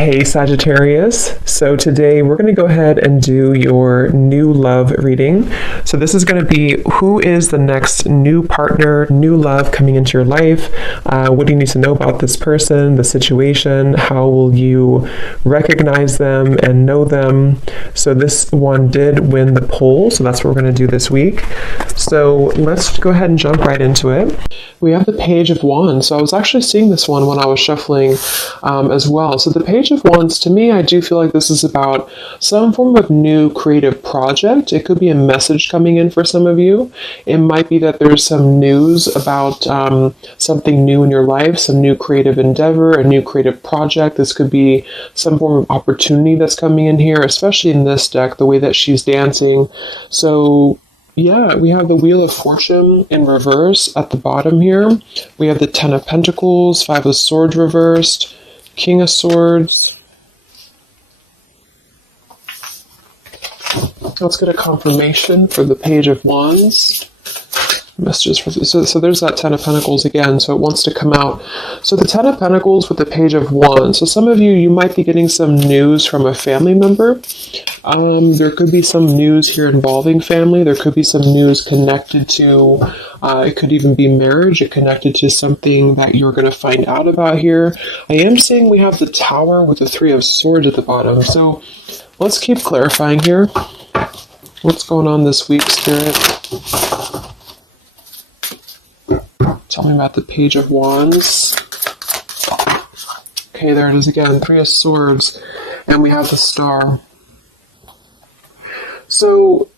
Hey Sagittarius, so today we're going to go ahead and do your new love reading. So this is going to be who is the next new partner, new love coming into your life. What do you need to know about this person, the situation? How will you recognize them and know them? So this one did win the poll, so that's what we're going to do this week. So let's go ahead and jump right into it. We have the Page of Wands. So I was actually seeing this one when I was shuffling as well. So the Page of Wands, to me, I do feel like this is about some form of new creative project. It could be a message coming in for some of you. It might be that there's some news about something new in your life, some new creative endeavor, a new creative project. This could be some form of opportunity that's coming in here, especially in this deck, the way that she's dancing. So yeah, we have the Wheel of Fortune in reverse at the bottom here. We have the Ten of Pentacles, Five of Swords reversed, King of Swords. Let's get a confirmation for the Page of Wands. Messages for so there's that Ten of Pentacles again, so it wants to come out. So the Ten of Pentacles with the Page of Wands. So some of you might be getting some news from a family member. There could be some news here involving family. There could be some news connected to, it could even be marriage. It connected to something that you're going to find out about here. I am seeing we have the Tower with the Three of Swords at the bottom. So let's keep clarifying here. What's going on this week, Spirit? Tell me about the Page of Wands. Okay, there it is again. Three of Swords. And we have the Star. So,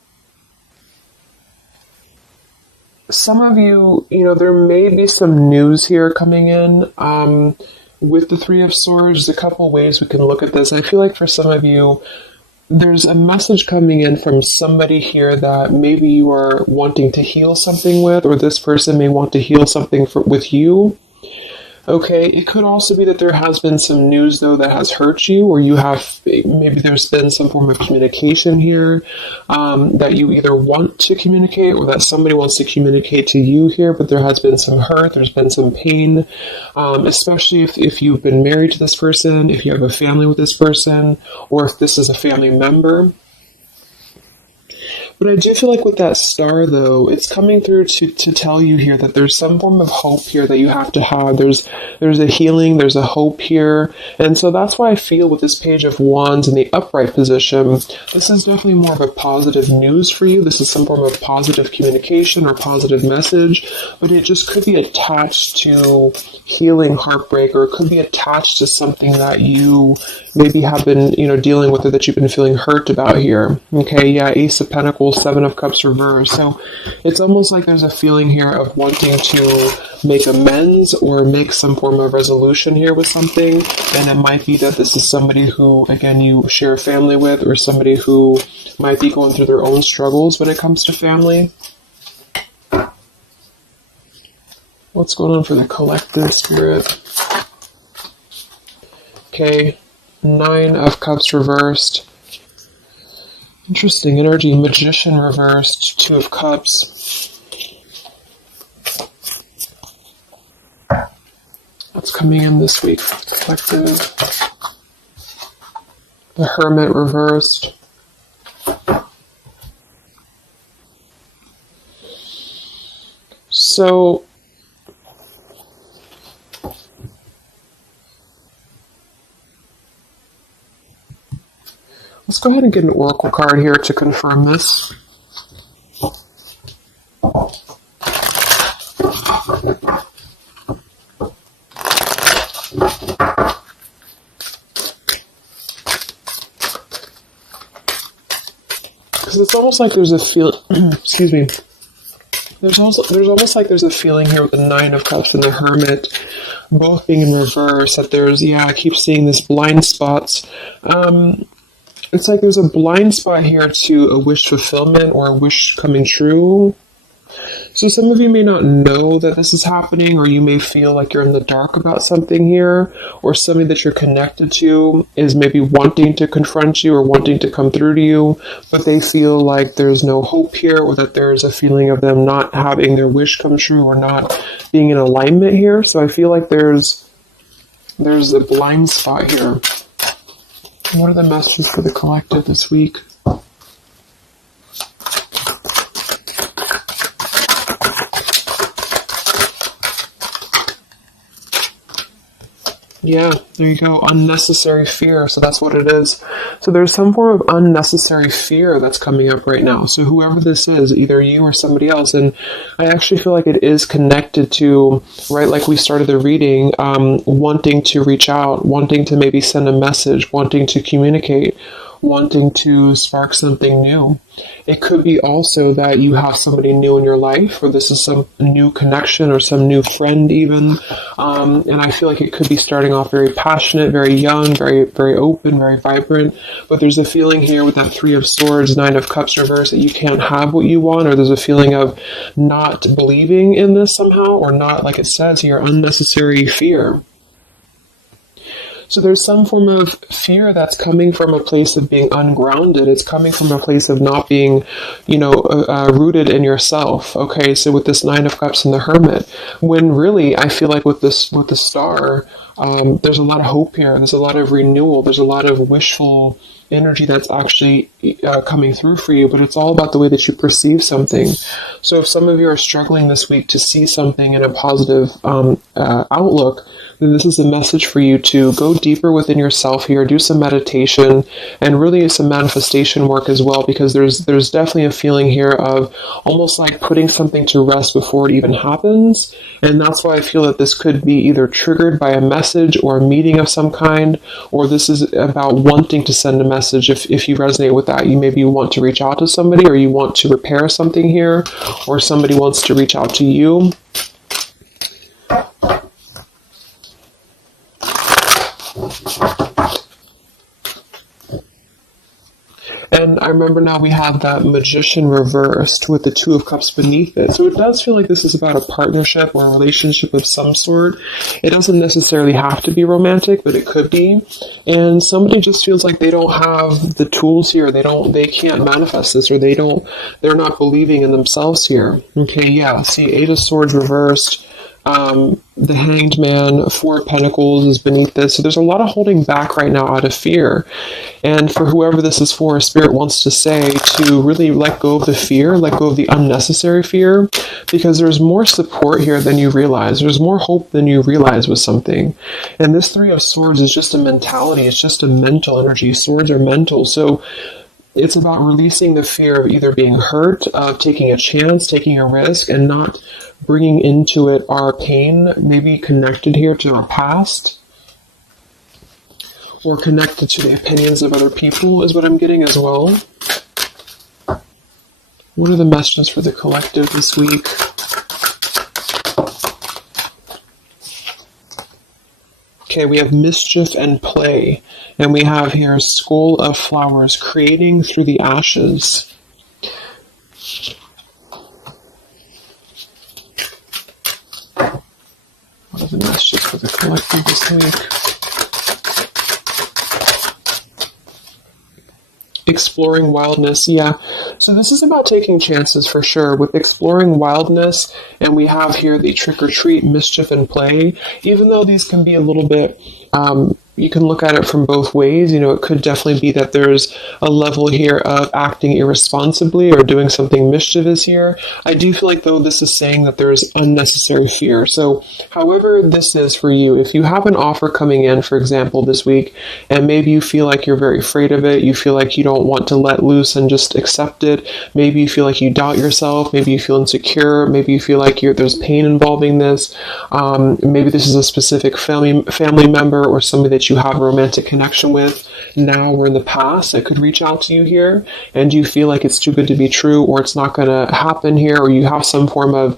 some of you, there may be some news here coming in. With the Three of Swords, there's a couple ways we can look at this. I feel like for some of you, there's a message coming in from somebody here that maybe you are wanting to heal something with, or this person may want to heal something with you. Okay, it could also be that there has been some news, though, that has hurt you, or maybe there's been some form of communication here that you either want to communicate or that somebody wants to communicate to you here, but there has been some hurt, there's been some pain, especially if you've been married to this person, if you have a family with this person, or if this is a family member. But I do feel like with that Star, though, it's coming through to tell you here that there's some form of hope here that you have to have. There's a healing, there's a hope here. And so that's why I feel with this Page of Wands in the upright position, this is definitely more of a positive news for you. This is some form of positive communication or positive message, but it just could be attached to healing heartbreak, or it could be attached to something that you maybe have been, dealing with, or that you've been feeling hurt about here. Okay, yeah, Ace of Pentacles, Seven of Cups reversed. So it's almost like there's a feeling here of wanting to make amends or make some form of resolution here with something. And it might be that this is somebody who, again, you share a family with, or somebody who might be going through their own struggles when it comes to family. What's going on for the collective, Spirit? Okay, Nine of Cups reversed. Interesting energy. Magician reversed. Two of Cups. What's coming in this week for the collective? The Hermit reversed. So let's go ahead and get an oracle card here to confirm this. Because it's almost like there's a excuse me. There's almost like there's a feeling here with the Nine of Cups and the Hermit both being in reverse, that I keep seeing this blind spots. It's like there's a blind spot here to a wish fulfillment or a wish coming true. So some of you may not know that this is happening, or you may feel like you're in the dark about something here, or somebody that you're connected to is maybe wanting to confront you or wanting to come through to you, but they feel like there's no hope here, or that there's a feeling of them not having their wish come true or not being in alignment here. So I feel like there's a blind spot here. What are the messages for the collective this week? Yeah, there you go. Unnecessary fear. So that's what it is. So there's some form of unnecessary fear that's coming up right now. So whoever this is, either you or somebody else, and I actually feel like it is connected to, right, like we started the reading, wanting to reach out, wanting to maybe send a message, wanting to communicate, wanting to spark something new. It could be also that you have somebody new in your life, or this is some new connection or some new friend even. And I feel like it could be starting off very passionate, very young, very, very open, very vibrant. But there's a feeling here with that Three of Swords, Nine of Cups reverse, that you can't have what you want, or there's a feeling of not believing in this somehow, or not, like it says here, unnecessary fear. So there's some form of fear that's coming from a place of being ungrounded. It's coming from a place of not being, rooted in yourself. Okay, so with this Nine of Cups and the Hermit, when really I feel like with the Star, there's a lot of hope here. There's a lot of renewal. There's a lot of wishful energy that's actually coming through for you, but it's all about the way that you perceive something. So if some of you are struggling this week to see something in a positive outlook, then this is a message for you to go deeper within yourself here, do some meditation, and really some manifestation work as well, because there's definitely a feeling here of almost like putting something to rest before it even happens. And that's why I feel that this could be either triggered by a message or a meeting of some kind, or this is about wanting to send a message. If you resonate with that, you maybe want to reach out to somebody, or you want to repair something here, or somebody wants to reach out to you. And I remember now we have that Magician reversed with the Two of Cups beneath it. So it does feel like this is about a partnership or a relationship of some sort. It doesn't necessarily have to be romantic, but it could be. And somebody just feels like they don't have the tools here. They can't manifest this, or they're not believing in themselves here. Okay, yeah. See, Eight of Swords reversed. The Hanged Man, Four of Pentacles is beneath this. So there's a lot of holding back right now out of fear. And for whoever this is for, Spirit wants to say to really let go of the fear, let go of the unnecessary fear, because there's more support here than you realize. There's more hope than you realize with something. And this Three of Swords is just a mentality. It's just a mental energy. Swords are mental. So it's about releasing the fear of either being hurt, of taking a chance, taking a risk, and not bringing into it our pain, maybe connected here to our past, or connected to the opinions of other people is what I'm getting as well. What are the messages for the collective this week? Okay, we have mischief and play, and we have here Skull of Flowers, creating through the ashes. What are the messages for the collective this week? Exploring wildness, yeah. So this is about taking chances for sure with exploring wildness, and we have here the trick or treat, mischief and play. Even though these can be a little bit, you can look at it from both ways. It could definitely be that there's a level here of acting irresponsibly or doing something mischievous here. I do feel like, though, this is saying that there's unnecessary fear. So however this is for you, if you have an offer coming in, for example, this week, and maybe you feel like you're very afraid of it, you feel like you don't want to let loose and just accept it, maybe you feel like you doubt yourself, maybe you feel insecure, maybe you feel like there's pain involving this, maybe this is a specific family member or somebody that you have a romantic connection with now or in the past that could reach out to you here, and you feel like it's too good to be true, or it's not going to happen here, or you have some form of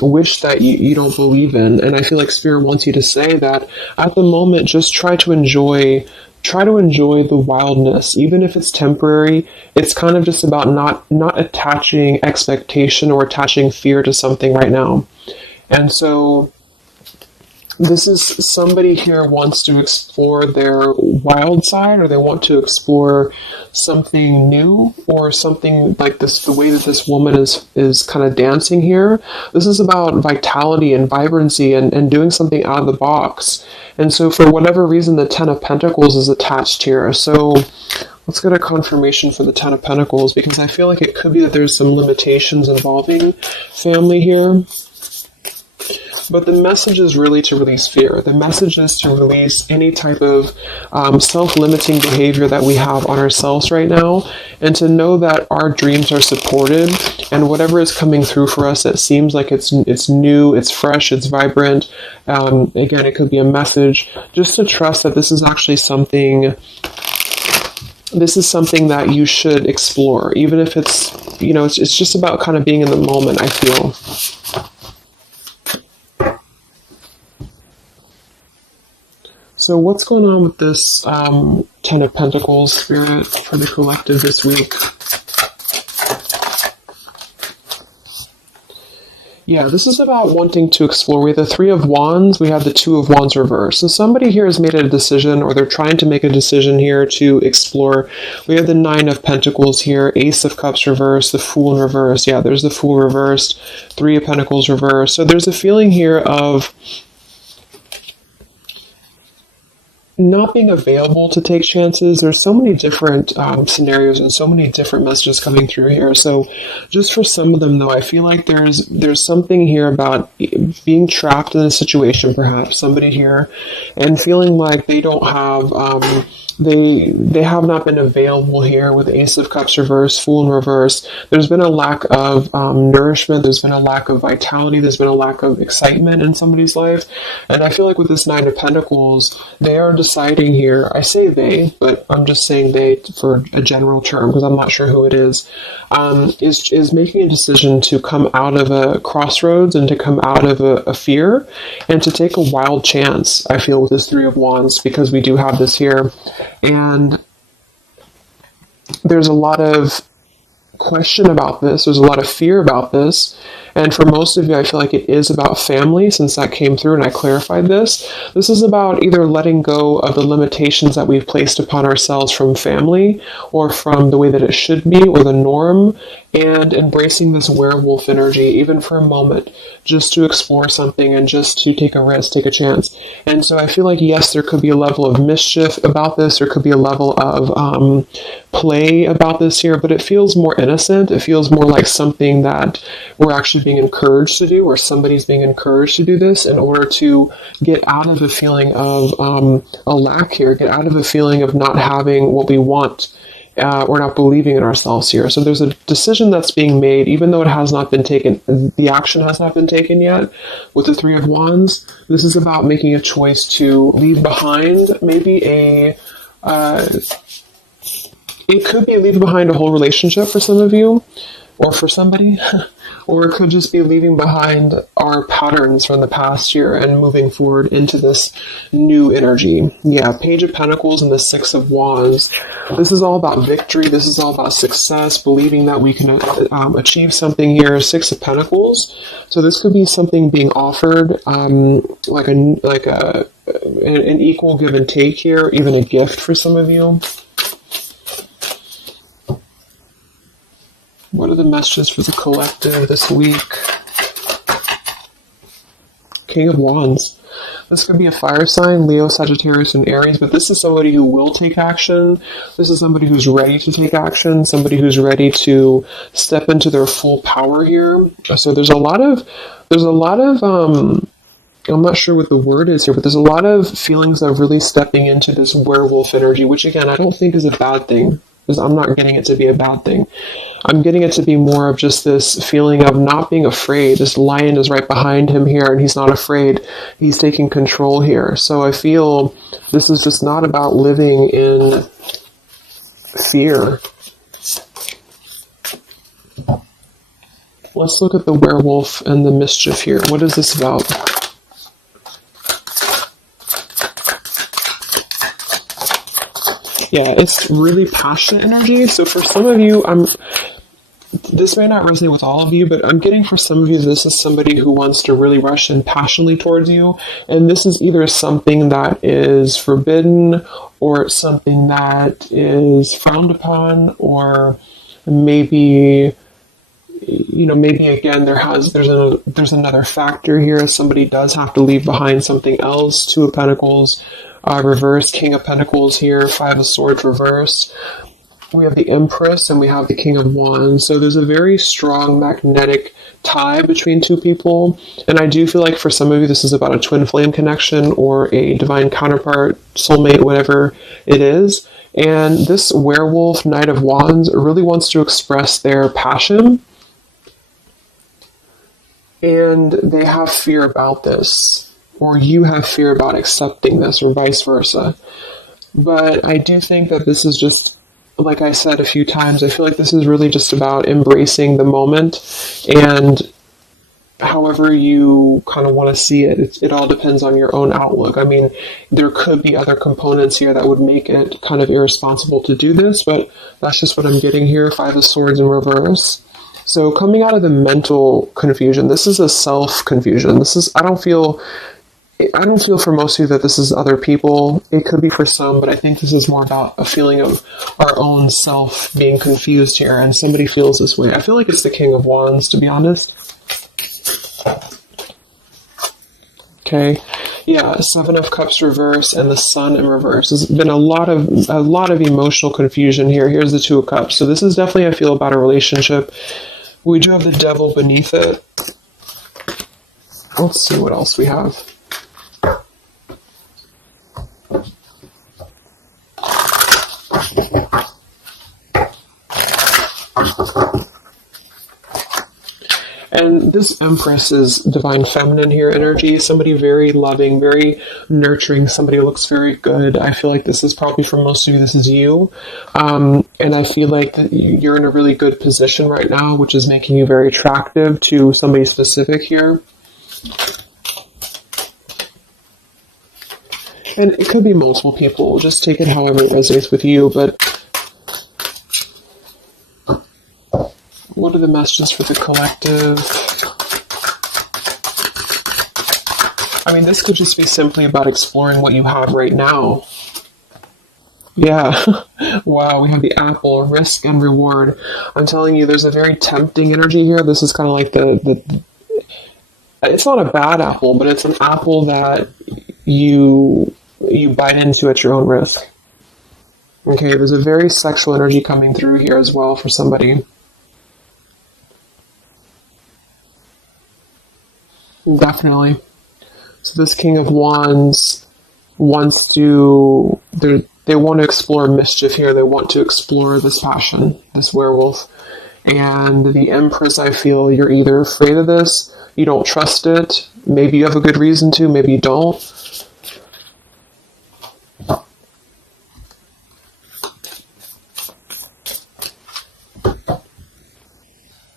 wish that you don't believe in. And I feel like Spirit wants you to say that at the moment, just try to enjoy the wildness, even if it's temporary. It's kind of just about not attaching expectation or attaching fear to something right now. And so This is somebody here wants to explore their wild side, or they want to explore something new, or something like this. The way that this woman is kind of dancing here. This is about vitality and vibrancy and doing something out of the box. And so for whatever reason, the Ten of Pentacles is attached here. So let's get a confirmation for the Ten of Pentacles, because I feel like it could be that there's some limitations involving family here. But the message is really to release fear. The message is to release any type of self-limiting behavior that we have on ourselves right now, and to know that our dreams are supported, and whatever is coming through for us that seems like it's new, it's fresh, it's vibrant. Again, it could be a message. Just to trust that this is actually something. This is something that you should explore, even if it's, it's just about kind of being in the moment, I feel. So what's going on with this Ten of Pentacles, Spirit, for the collective this week? Yeah, this is about wanting to explore. We have the Three of Wands, we have the Two of Wands reverse. So somebody here has made a decision, or they're trying to make a decision here to explore. We have the Nine of Pentacles here, Ace of Cups reverse, the Fool in reverse. Yeah, there's the Fool reversed, Three of Pentacles reverse. So there's a feeling here of not being available to take chances. There's so many different scenarios and so many different messages coming through here. So just for some of them, though, I feel like there's something here about being trapped in a situation, perhaps somebody here, and feeling like they don't have they have not been available here with Ace of Cups reverse, Fool in reverse. There's been a lack of nourishment. There's been a lack of vitality. There's been a lack of excitement in somebody's life. And I feel like with this Nine of Pentacles, they are deciding here, I say they, but I'm just saying they for a general term because I'm not sure who it is making a decision to come out of a crossroads and to come out of a fear and to take a wild chance, I feel, with this Three of Wands, because we do have this here. And there's a lot of question about this. There's a lot of fear about this. And for most of you, I feel like it is about family, since that came through and I clarified this. This is about either letting go of the limitations that we've placed upon ourselves from family, or from the way that it should be, or the norm, and embracing this werewolf energy, even for a moment, just to explore something and just to take a risk, take a chance. And so I feel like, yes, there could be a level of mischief about this. There could be a level of play about this here, but it feels more innocent. It feels more like something that we're actually being encouraged to do, or somebody's being encouraged to do this in order to get out of a feeling of a lack here, get out of a feeling of not having what we want. Or not believing in ourselves here. So there's a decision that's being made, even though it has not been taken, the action has not been taken yet. With the Three of Wands, this is about making a choice to leave behind maybe it could be leaving behind a whole relationship for some of you, or for somebody, or it could just be leaving behind our patterns from the past year and moving forward into this new energy. Yeah, Page of Pentacles and the Six of Wands. This is all about victory. This is all about success, believing that we can achieve something here. Six of Pentacles. So this could be something being offered, like an equal give and take here, even a gift for some of you. What are the messages for the collective this week? King of Wands. This could be a fire sign, Leo, Sagittarius, and Aries, but this is somebody who will take action. This is somebody who's ready to take action, somebody who's ready to step into their full power here. So there's a lot of I'm not sure what the word is here, but there's a lot of feelings of really stepping into this werewolf energy, which again, I don't think is a bad thing. Because I'm not getting it to be a bad thing. I'm getting it to be more of just this feeling of not being afraid. This lion is right behind him here, and he's not afraid. He's taking control here. So I feel this is just not about living in fear. Let's look at the werewolf and the mischief here. What is this about? Yeah, it's really passionate energy. So for some of you, this may not resonate with all of you, but I'm getting for some of you, this is somebody who wants to really rush in passionately towards you. And this is either something that is forbidden or something that is frowned upon, or maybe, maybe again, there's another factor here. Somebody does have to leave behind something else. Two of Pentacles, reverse, King of Pentacles here, Five of Swords reversed. We have the Empress and we have the King of Wands. So there's a very strong magnetic tie between two people. And I do feel like for some of you, this is about a twin flame connection or a divine counterpart, soulmate, whatever it is. And this werewolf, Knight of Wands, really wants to express their passion. And they have fear about this, or you have fear about accepting this, or vice versa. But I do think that this is just, like I said a few times, I feel like this is really just about embracing the moment, and however you kind of want to see it, it all depends on your own outlook. I mean, there could be other components here that would make it kind of irresponsible to do this, but that's just what I'm getting here. Five of Swords in reverse. So coming out of the mental confusion, this is a self-confusion. I don't feel for most of you that this is other people. It could be for some, but I think this is more about a feeling of our own self being confused here, and somebody feels this way. I feel like it's the King of Wands, to be honest. Okay. Yeah, Seven of Cups reverse and the Sun in reverse. There's been a lot of emotional confusion here. Here's the Two of Cups. So this is definitely, I feel, about a relationship. We do have the Devil beneath it. Let's see what else we have. And this Empress is divine feminine here energy. Somebody very loving, very nurturing. Somebody who looks very good. I feel like this is probably, for most of you, this is you. And I feel like that you're in a really good position right now, which is making you very attractive to somebody specific here. And it could be multiple people. Just take it however it resonates with you. But what are the messages for the collective? I mean, this could just be simply about exploring what you have right now. Yeah. Wow, we have the apple, risk and reward. I'm telling you, there's a very tempting energy here. This is kind of like the it's not a bad apple, but it's an apple that you bite into at your own risk. Okay, there's a very sexual energy coming through here as well for somebody. Definitely. So this King of Wands wants to, they want to explore mischief here. They want to explore this passion, this werewolf. And the Empress, I feel you're either afraid of this, you don't trust it, maybe you have a good reason to, maybe you don't.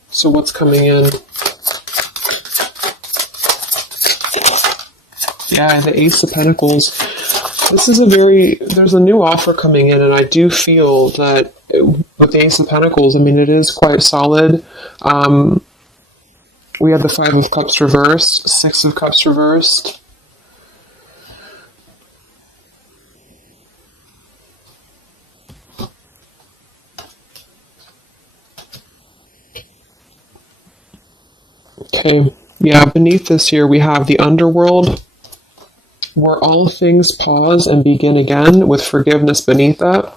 So what's coming in? Yeah, the Ace of Pentacles. This is there's a new offer coming in, and I do feel that with the Ace of Pentacles, I mean, it is quite solid. We have the Five of Cups reversed, Six of Cups reversed. Okay, yeah, beneath this here we have the underworld, where all things pause and begin again, with forgiveness beneath that.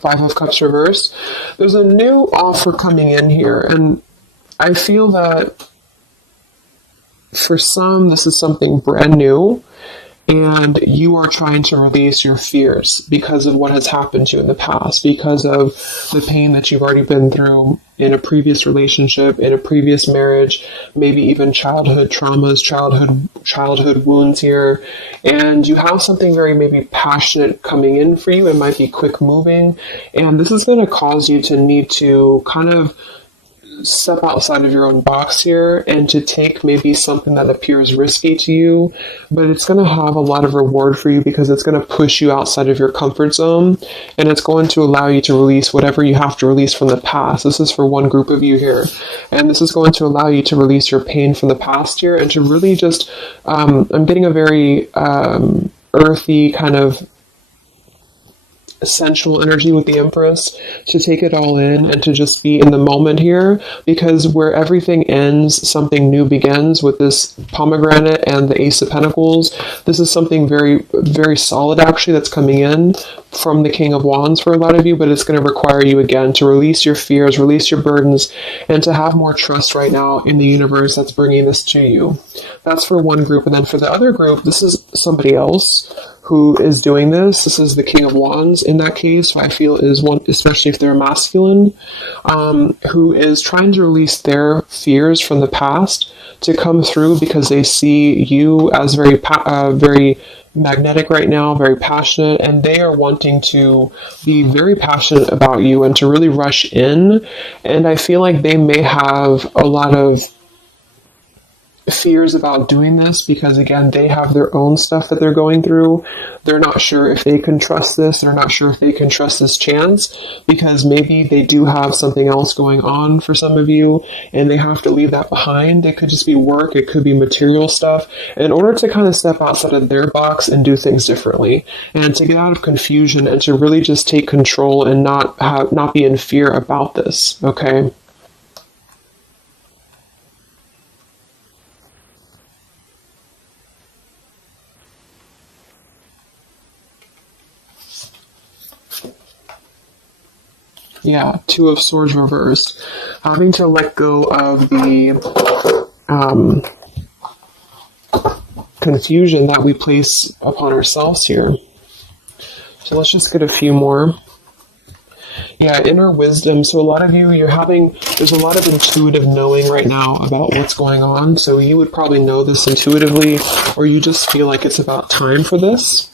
Five of Cups reversed. There's a new offer coming in here, and I feel that for some, this is something brand new, and you are trying to release your fears because of what has happened to you in the past, because of the pain that you've already been through in a previous relationship, in a previous marriage, maybe even childhood traumas, childhood wounds here. And you have something very maybe passionate coming in for you. It might be quick moving. And this is going to cause you to need to kind of step outside of your own box here and to take maybe something that appears risky to you, but it's going to have a lot of reward for you because it's going to push you outside of your comfort zone, and it's going to allow you to release whatever you have to release from the past. This is for one group of you here, and this is going to allow you to release your pain from the past here and to really just, I'm getting a very earthy kind of sensual energy with the Empress, to take it all in and to just be in the moment here, because where everything ends, something new begins with this pomegranate and the Ace of Pentacles. This is something very, very solid actually that's coming in from the King of Wands for a lot of you, but it's going to require you again to release your fears, release your burdens, and to have more trust right now in the universe that's bringing this to you. That's for one group. And then for the other group, this is somebody else who is doing this. This is the King of Wands in that case, who I feel is one, especially if they're masculine, who is trying to release their fears from the past to come through because they see you as very, very magnetic right now, very passionate, and they are wanting to be very passionate about you and to really rush in. And I feel like they may have a lot of fears about doing this because, again, they have their own stuff that they're going through. They're not sure if they can trust this. They're not sure if they can trust this chance because maybe they do have something else going on for some of you and they have to leave that behind. It could just be work. It could be material stuff in order to kind of step outside of their box and do things differently and to get out of confusion and to really just take control and not be in fear about this. Okay. Yeah, Two of Swords reversed. Having to let go of the confusion that we place upon ourselves here. So let's just get a few more. Yeah, inner wisdom. So a lot of you, there's a lot of intuitive knowing right now about what's going on. So you would probably know this intuitively, or you just feel like it's about time for this.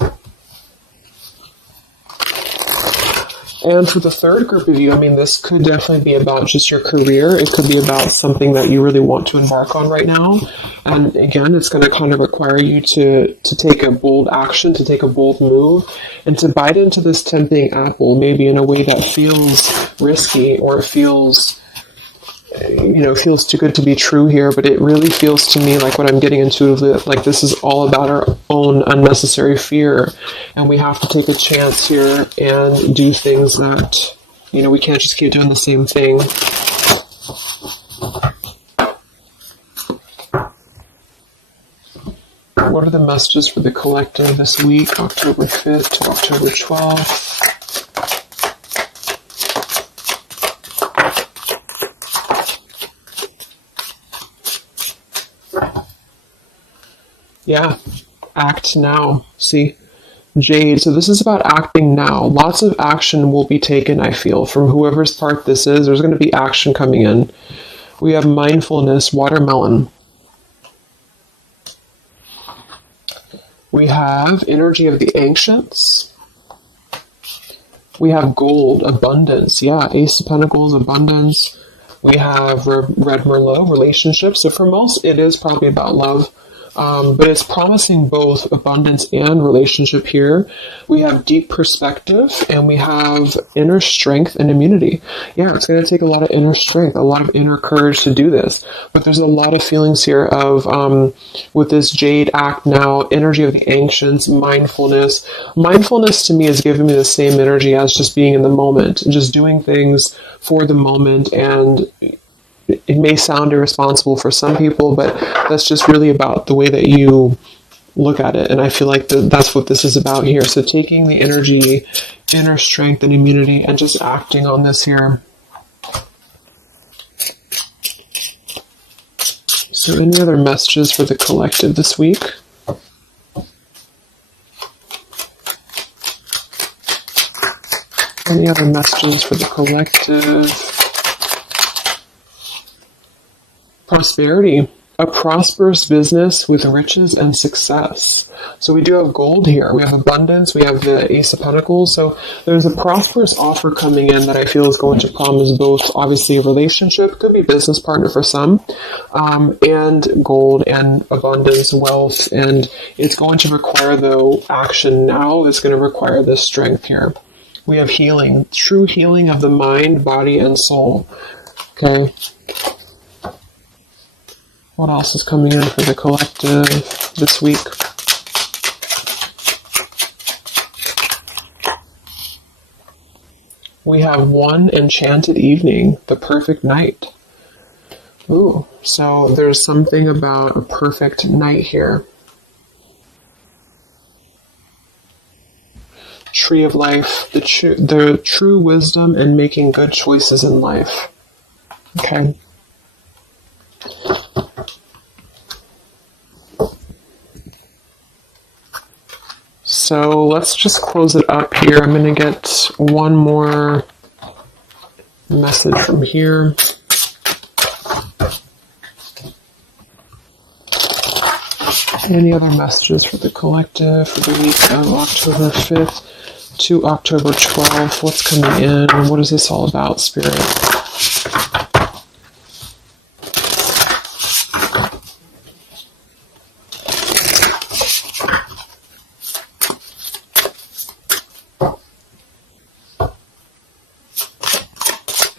And for the third group of you, I mean, this could definitely be about just your career. It could be about something that you really want to embark on right now. And again, it's going to kind of require you to take a bold action, to take a bold move, and to bite into this tempting apple, maybe in a way that feels risky or feels too good to be true here, but it really feels to me like what I'm getting intuitively, like this is all about our own unnecessary fear, and we have to take a chance here and do things that, we can't just keep doing the same thing. What are the messages for the collective this week, October 5th to October 12th? Yeah, act now. See, Jade. So this is about acting now. Lots of action will be taken, I feel, from whoever's part this is. There's going to be action coming in. We have mindfulness, watermelon. We have energy of the ancients. We have gold, abundance. Yeah, Ace of Pentacles, abundance. We have Red Merlot, relationships. So for most, it is probably about love. But it's promising both abundance and relationship here. We have deep perspective and we have inner strength and immunity. Yeah, it's going to take a lot of inner strength, a lot of inner courage to do this. But there's a lot of feelings here of, with this Jade, act now, energy of the ancients, mindfulness. Mindfulness to me is giving me the same energy as just being in the moment, just doing things for the moment. And it may sound irresponsible for some people, but that's just really about the way that you look at it. And I feel like that's what this is about here. So taking the energy, inner strength and immunity and just acting on this here. So any other messages for the collective this week? Any other messages for the collective? Prosperity, a prosperous business with riches and success. So we do have gold here. We have abundance. We have the Ace of Pentacles. So there's a prosperous offer coming in that I feel is going to promise both, obviously, a relationship, could be business partner for some, and gold and abundance, wealth. And it's going to require, though, action now. It's going to require this strength here. We have healing, true healing of the mind, body, and soul. Okay. What else is coming in for the collective this week? We have one enchanted evening, the perfect night. Ooh, so there's something about a perfect night here. Tree of life, the true wisdom and making good choices in life. Okay. So let's just close it up here. I'm going to get one more message from here. Any other messages for the collective for the week of October 5th to October 12th? What's coming in? What is this all about, Spirit?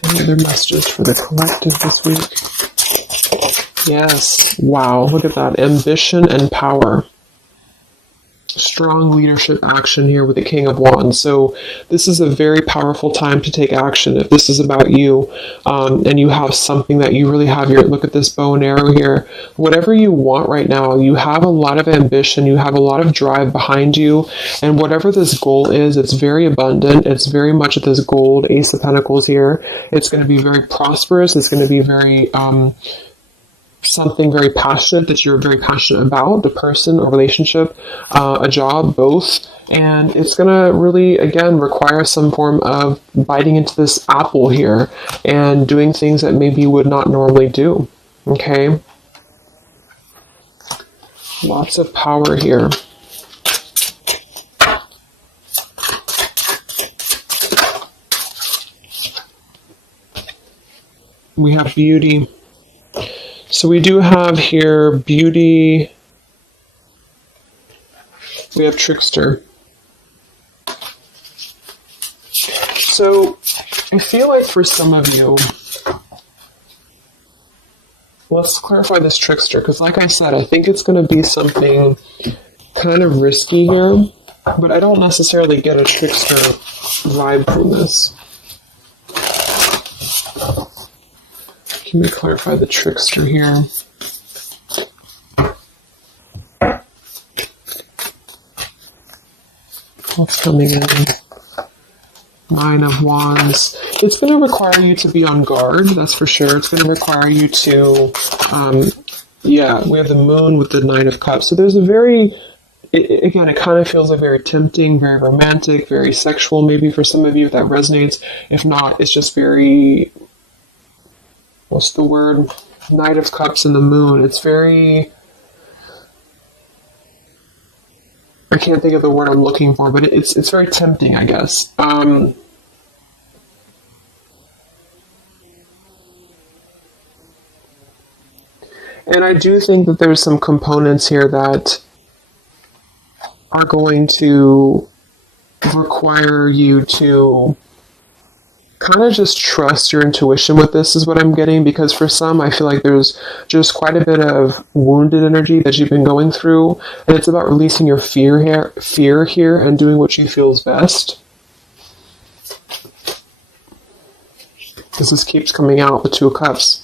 Any other messages for the collective this week? Yes. Wow, look at that. Ambition and power. Strong leadership action here with the King of Wands. So this is a very powerful time to take action. If this is about you, and you have something that you really have your, look at this bow and arrow here, whatever you want right now, you have a lot of ambition, you have a lot of drive behind you, and whatever this goal is, it's very abundant. It's very much this gold Ace of Pentacles here. It's going to be very prosperous. It's going to be very, something very passionate that you're very passionate about, the person, a relationship, a job, both. And it's going to really, again, require some form of biting into this apple here and doing things that maybe you would not normally do. Okay? Lots of power here. We have beauty. So we do have here beauty. We have trickster. So I feel like for some of you, let's clarify this trickster, because like I said, I think it's going to be something kind of risky here, but I don't necessarily get a trickster vibe from this. Let me clarify the trickster here. What's coming in? Nine of Wands. It's going to require you to be on guard, that's for sure. It's going to require you to, we have the Moon with the Nine of Cups. So there's a very, again, it kind of feels like very tempting, very romantic, very sexual, maybe for some of you if that resonates. If not, it's just very, what's the word? Knight of Cups and the Moon. It's very, I can't think of the word I'm looking for, but it's very tempting, I guess. And I do think that there's some components here that are going to require you to kind of just trust your intuition with this, is what I'm getting, because for some, I feel like there's just quite a bit of wounded energy that you've been going through, and it's about releasing your fear here and doing what you feel is best. Because this keeps coming out, the Two of Cups.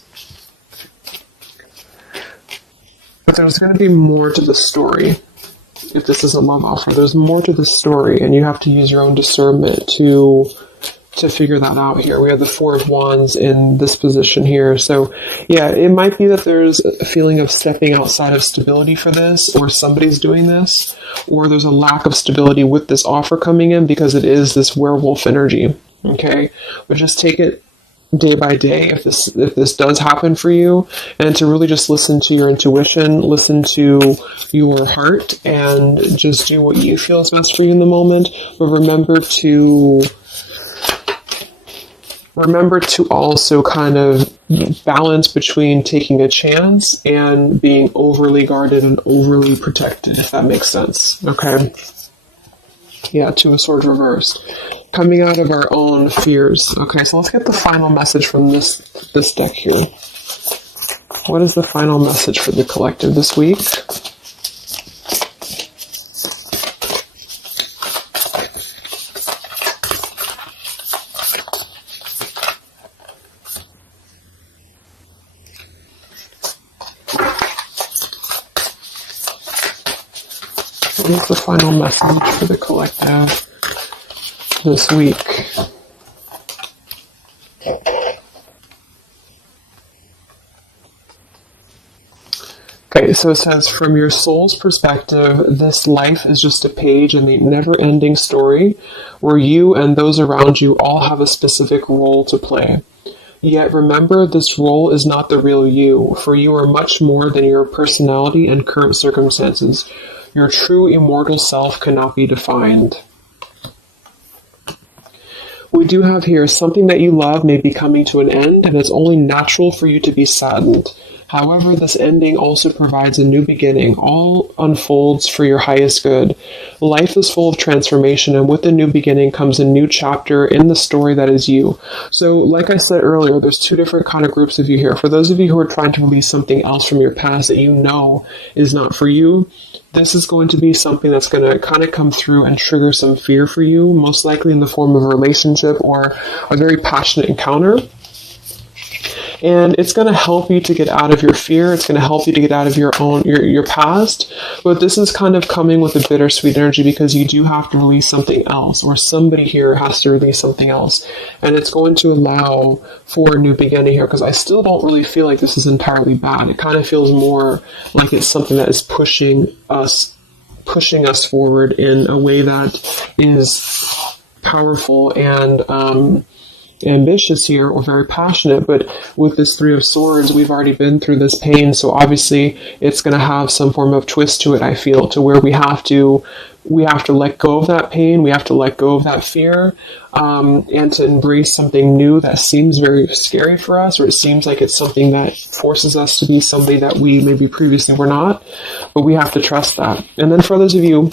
But there's going to be more to the story. If this is a love offer, there's more to the story, and you have to use your own discernment to figure that out here. We have the Four of Wands in this position here. So yeah, it might be that there's a feeling of stepping outside of stability for this, or somebody's doing this, or there's a lack of stability with this offer coming in because it is this werewolf energy. Okay? But just take it day by day if this does happen for you, and to really just listen to your intuition, listen to your heart, and just do what you feel is best for you in the moment. But remember to also kind of balance between taking a chance and being overly guarded and overly protected, if that makes sense. Okay. Yeah, Two of Swords reversed. Coming out of our own fears. Okay, so let's get the final message from this deck here. What is the final message for the collective this week? What is the final message for the collective this week? Okay, so it says, from your soul's perspective, this life is just a page in the never-ending story where you and those around you all have a specific role to play. Yet remember, this role is not the real you, for you are much more than your personality and current circumstances. Your true immortal self cannot be defined. We do have here, something that you love may be coming to an end, and it's only natural for you to be saddened. However, this ending also provides a new beginning. All unfolds for your highest good. Life is full of transformation, and with the new beginning comes a new chapter in the story that is you. So, like I said earlier, there's two different kind of groups of you here. For those of you who are trying to release something else from your past that you know is not for you, this is going to be something that's going to kind of come through and trigger some fear for you, most likely in the form of a relationship or a very passionate encounter. And it's going to help you to get out of your fear. It's going to help you to get out of your past. But this is kind of coming with a bittersweet energy because you do have to release something else, or somebody here has to release something else. And it's going to allow for a new beginning here, because I still don't really feel like this is entirely bad. It kind of feels more like it's something that is pushing us forward in a way that is powerful and ambitious here, or very passionate. But with this Three of Swords, we've already been through this pain, so obviously it's going to have some form of twist to it, I feel, to where we have to let go of that pain, we have to let go of that fear, and to embrace something new that seems very scary for us, or it seems like it's something that forces us to be somebody that we maybe previously were not, but we have to trust that. And then for those of you,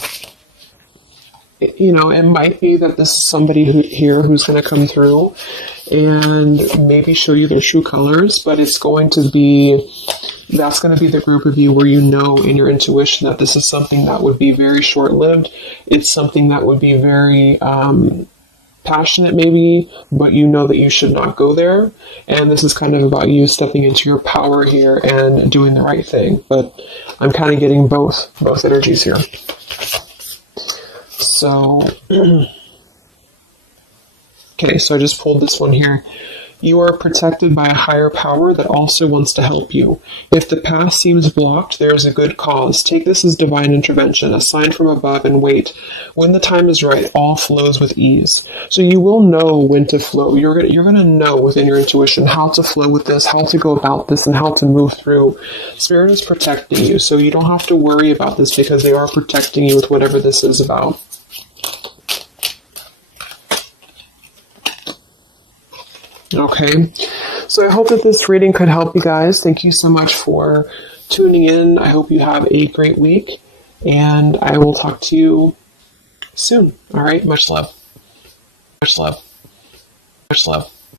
you know, it might be that this is somebody who's going to come through and maybe show you their true colors, but that's going to be the group of you where you know in your intuition that this is something that would be very short-lived. It's something that would be very passionate maybe, but you know that you should not go there. And this is kind of about you stepping into your power here and doing the right thing. But I'm kind of getting both energies here. So, okay, so I just pulled this one here. You are protected by a higher power that also wants to help you. If the path seems blocked, there is a good cause. Take this as divine intervention, a sign from above, and wait. When the time is right, all flows with ease. So you will know when to flow. You're going to know within your intuition how to flow with this, how to go about this, and how to move through. Spirit is protecting you, so you don't have to worry about this because they are protecting you with whatever this is about. Okay, so I hope that this reading could help you guys. Thank you so much for tuning in. I hope you have a great week, and I will talk to you soon. All right, much love. Much love. Much love.